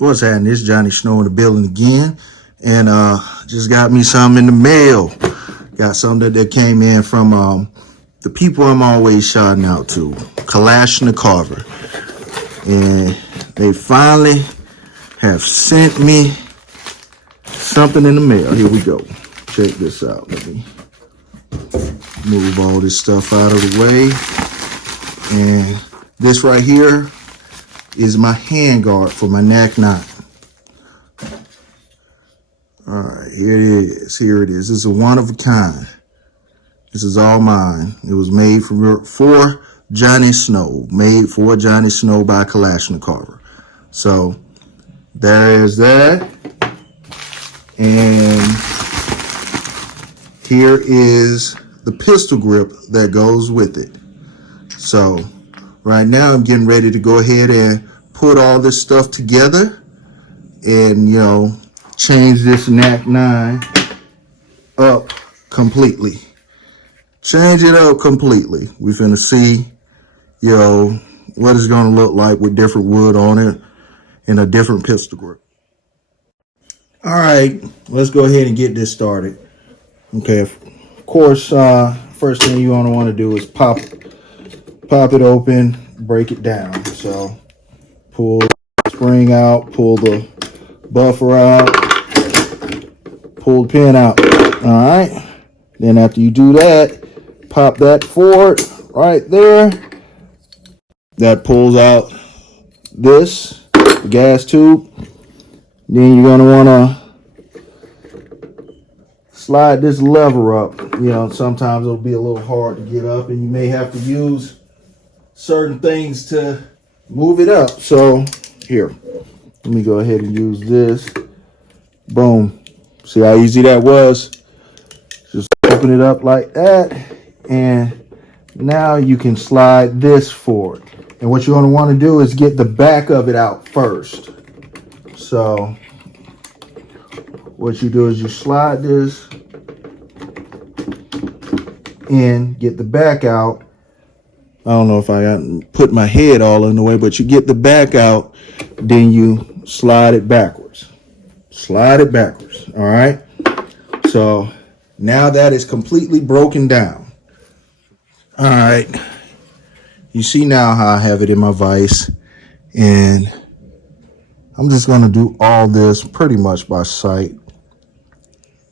What's happening? It's Johnny Snow in the building again. And just got me something in the mail. Got something that came in from the people I'm always shouting out to, Kalashnicarver. And they finally have sent me something in the mail. Here we go. Check this out. Let me move all this stuff out of the way. And this right here is my handguard for my NAK9. All right, here it is. Here it is. This is a one of a kind. This is all mine. It was made for Johnny Snow. Made for Johnny Snow by Kalashnicarver. So there's that. And here is the pistol grip that goes with it. So right now I'm getting ready to go ahead and put all this stuff together and, you know, change this NAK9 up completely. Change it up completely. We're finna see, you know, what it's gonna look like with different wood on it and a different pistol grip. All right, let's go ahead and get this started. Okay, of course, first thing you want to do is pop it open, break it down. So pull the spring out, pull the buffer out, pull the pin out. All right, then after you do that, pop that forward right there. That pulls out this the gas tube. Then you're gonna want to slide this lever up. You know, sometimes it'll be a little hard to get up and you may have to use certain things to move it up. So here, let me go ahead and use this. Boom. See how easy that was? Just open it up like that. And now you can slide this forward. And what you're going to want to do is get the back of it out first. So what you do is you slide this in, get the back out. I don't know if I got put my head all in the way, but you get the back out, then you slide it backwards. Slide it backwards. All right. So now that is completely broken down. All right. You see now how I have it in my vise, and I'm just going to do all this pretty much by sight.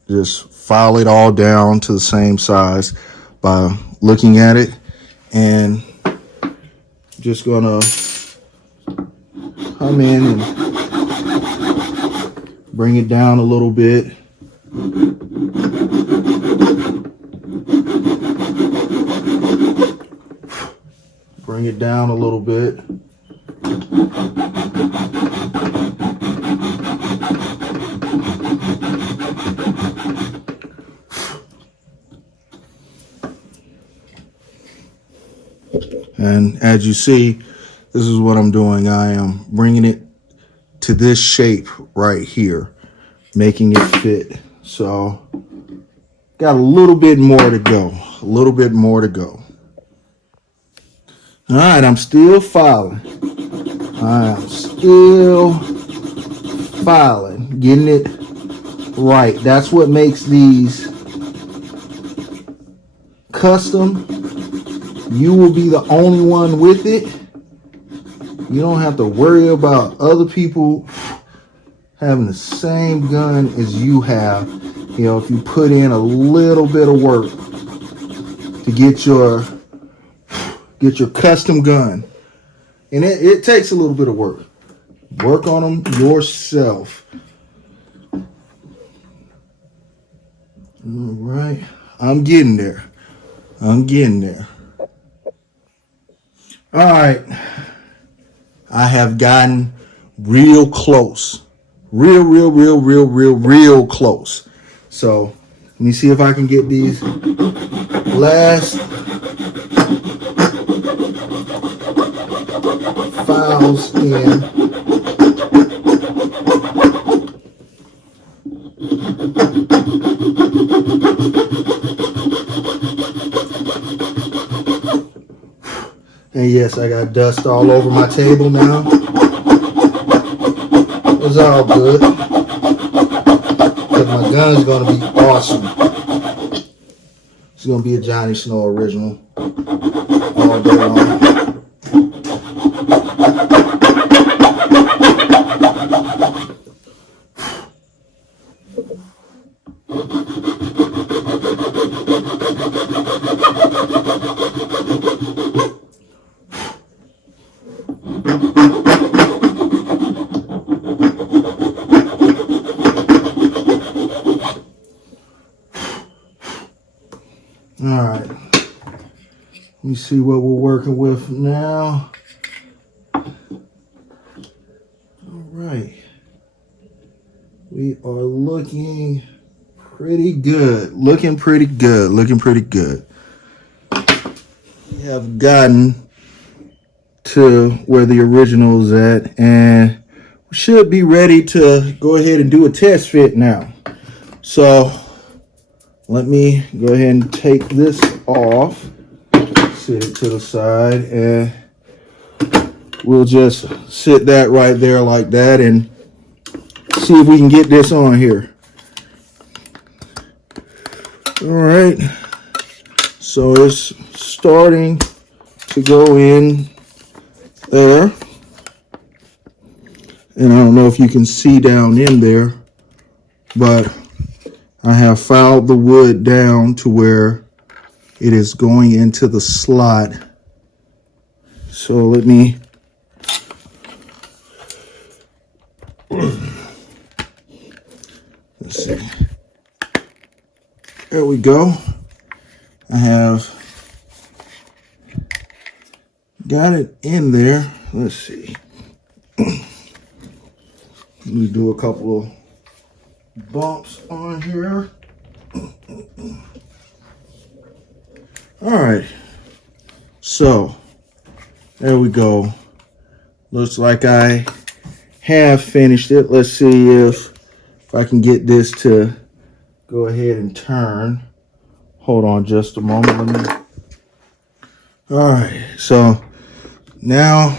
Just file it all down to the same size by looking at it, and just going to come in and bring it down a little bit. Bring it down a little bit. And as you see, this is what I'm doing. I am bringing it to this shape right here, making it fit. So got a little bit more to go, a little bit more to go. All right, I'm still filing. I'm still filing, getting it right. That's what makes these custom. You will be the only one with it. You don't have to worry about other people having the same gun as you have. You know, if you put in a little bit of work to get your custom gun. And it takes a little bit of work. Work on them yourself. All right. I'm getting there. I'm getting there. All right. I have gotten real close. Real close. So let me see if I can get these last files in. And yes, I got dust all over my table now. It's all good. Because my gun's going to be awesome. It's going to be a Johnny Snow original all day long. All right, let me see what we're working with now. All right, we are looking pretty good. Looking pretty good. We have gotten to where the original is at, and we should be ready to go ahead and do a test fit now. So let me go ahead and take this off, sit it to the side, and we'll just sit that right there like that and see if we can get this on here. All right, so it's starting to go in there, and I don't know if you can see down in there, but I have filed the wood down to where it is going into the slot. So let me let's see. There we go. I have got it in there. Let's see. Let me do a couple of bumps on here. All right, so there we go. Looks like I have finished it. Let's see if I can get this to go ahead and turn. Hold on just a moment. Let me. All right, so now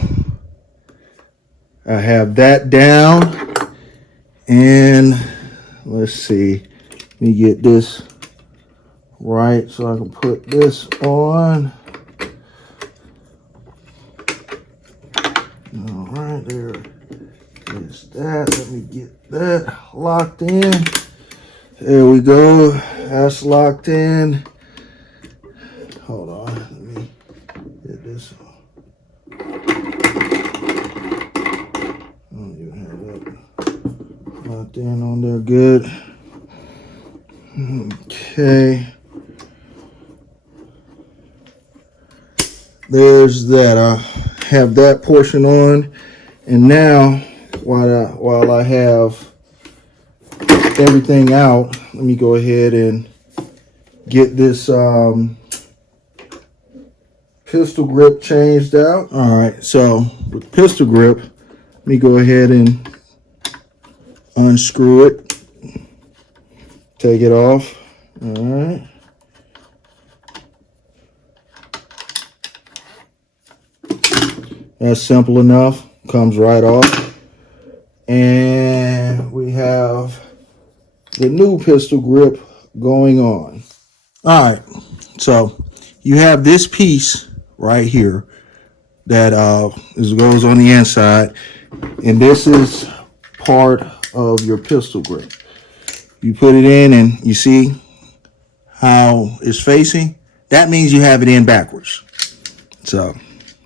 I have that down, and let's see, let me get this right so I can put this on. All right, there is that. Let me get that locked in. There we go. That's locked in. Hold on. Let me get this on. I don't even have that locked in on there. Good. Okay. There's that. I have that portion on, and now while I have everything out, let me go ahead and get this pistol grip changed out. All right, so with pistol grip, let me go ahead and unscrew it, take it off. All right. That's simple enough, comes right off. And we have the new pistol grip going on. All right, so you have this piece right here that goes on the inside, and this is part of your pistol grip. You put it in and you see how it's facing. That means you have it in backwards. So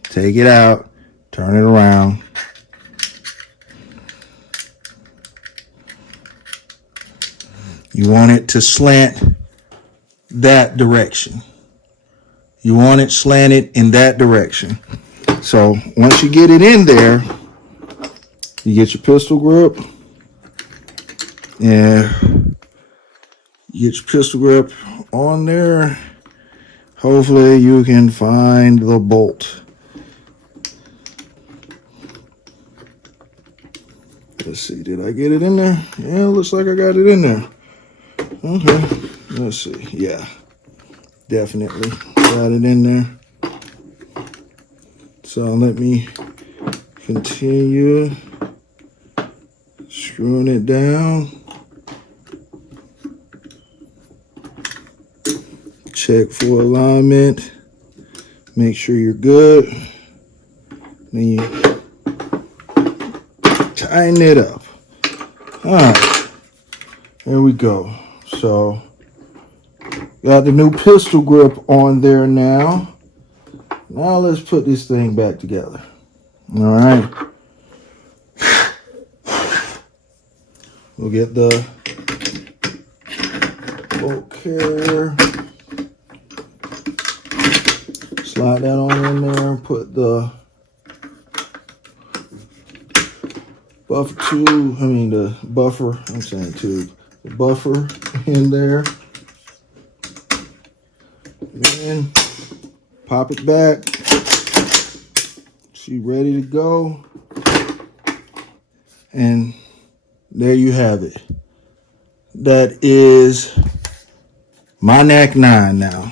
take it out, turn it around. You want it to slant that direction. You want it slanted in that direction. So once you get it in there, you get your pistol grip, and you get your pistol grip on there. Hopefully you can find the bolt. Let's see, did I get it in there? Yeah, looks like I got it in there. Okay, let's see. Yeah, definitely got it in there. So let me continue Screwing it down. Check for alignment. Make sure you're good. Then you tighten it up. All right, there we go. So got the new pistol grip on there now. Now let's put this thing back together. All right. We'll get the bolt carrier. Slide that on in there and put the buffer tube, the buffer, I'm saying tube, the buffer in there. Then pop it back. She ready to go. And there you have it. That is my NAK9 now.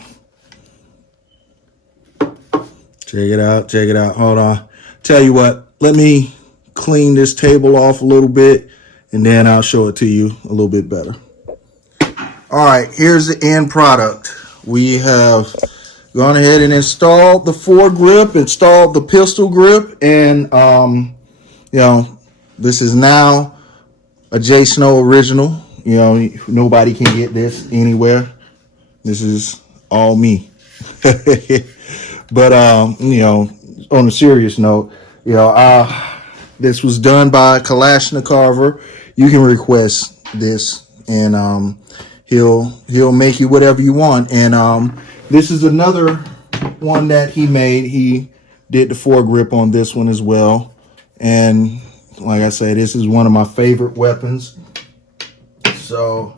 Check it out, check it out. Hold on. Tell you what, let me clean this table off a little bit and then I'll show it to you a little bit better. All right, here's the end product. We have gone ahead and installed the foregrip, installed the pistol grip, and this is now a J Snow original. Nobody can get this anywhere. This is all me. But on a serious note, this was done by Kalashnicarver. You can request this, and he'll make you whatever you want. And this is another one that he made. He did the foregrip on this one as well. And like I said, this is one of my favorite weapons. So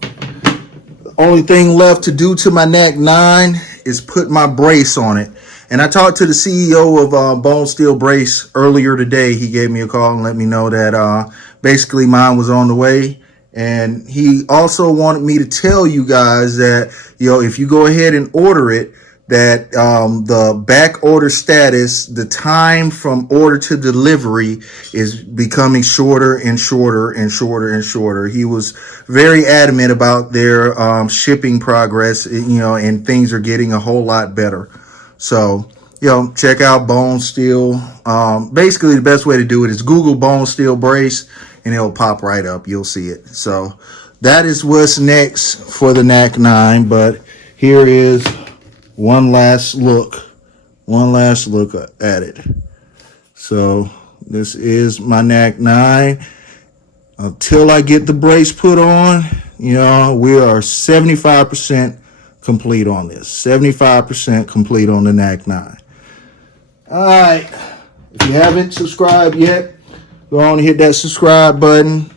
the only thing left to do to my NAK9 is put my brace on it. And I talked to the CEO of Bone Steel Brace earlier today. He gave me a call and let me know that basically mine was on the way. And he also wanted me to tell you guys that, if you go ahead and order it, that the back order status, the time from order to delivery is becoming shorter and shorter and shorter and shorter. He was very adamant about their shipping progress, and things are getting a whole lot better. So, check out Bone Steel. Basically, the best way to do it is Google Bone Steel Brace, and it'll pop right up. You'll see it. So, that is what's next for the NAK9. But here is one last look at it. So, this is my NAK9. Until I get the brace put on, we are 75% complete on this. 75% complete on the NAK9. All right. If you haven't subscribed yet, go on and hit that subscribe button.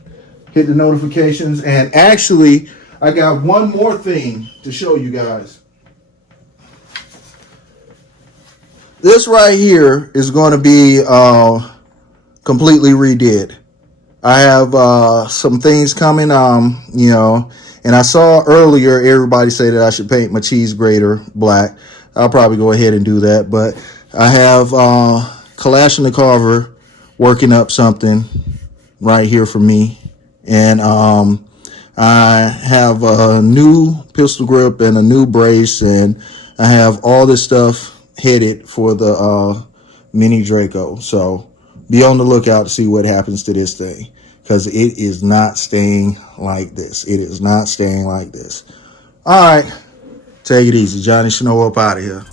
Hit the notifications. And actually, I got one more thing to show you guys. This right here is going to be completely redid. I have some things coming, and I saw earlier everybody say that I should paint my cheese grater black. I'll probably go ahead and do that. But I have Kalashnicarver working up something right here for me. And I have a new pistol grip and a new brace. And I have all this stuff headed for the mini Draco. So be on the lookout to see what happens to this thing. Because it is not staying like this. It is not staying like this. All right. Take it easy. Johnny Snow up out of here.